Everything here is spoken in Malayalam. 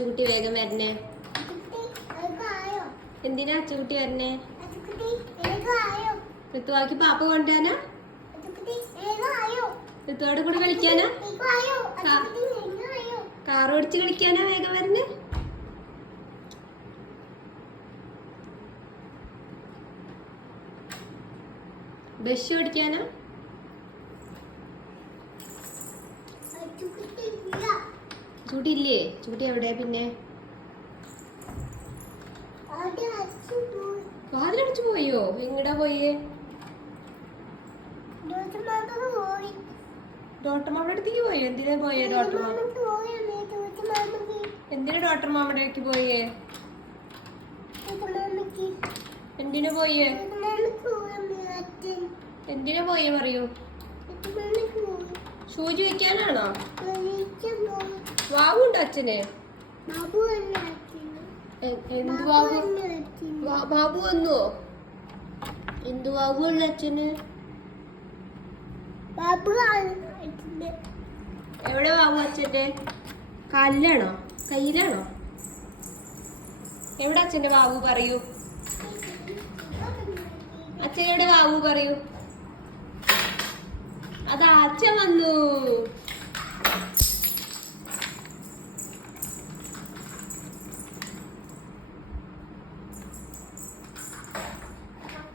അച്ചുകുട്ടി വേഗം വരണേ? എന്തിനാ അച്ചുകുട്ടി വരണേ? ഋതുവാക്ക് പാപ്പ കൊണ്ടുവരാനാ? ഋതുവാട് കൂടെ കളിക്കാനാ? കാറ് ഓടിച്ച് കളിക്കാനാ വേഗം വരണേ? ബസ് ഓടിക്കാനാ? ചൂട്ടി ഇല്ലേ? ചൂട്ടി എവിടെ പിന്നെ? വാതിലടച്ചു പോയോ? എങ്ങടാ പോയേ? ഡോക്ടർ മാമയുടെ അടുത്തേക്ക് പോയോ? എന്തിനാ പോയേ ഡോക്ടർ മാമ? എന്തിനാ ഡോക്ടർ മാമയുടെ അടുത്തേക്ക് പോയേ? എന്തിനാ പോയേ? എന്തിനാ പോയേ പറയൂ? ഷൂജ് വെക്കാനാണോ? വാവു ഉണ്ടോ അച്ഛന്? എന്ത് വാവു? ബാബു വന്നുവോ? എന്ത് വാവു ഉള്ള അച്ഛന്? എവിടെ വാവു അച്ഛന്റെ? കാലിലാണോ? കയ്യിലാണോ? എവിടെ അച്ഛന്റെ വാവു പറയൂ? അച്ഛൻ എവിടെ വാവു പറയൂ? അതാ അച്ഛൻ വന്നു.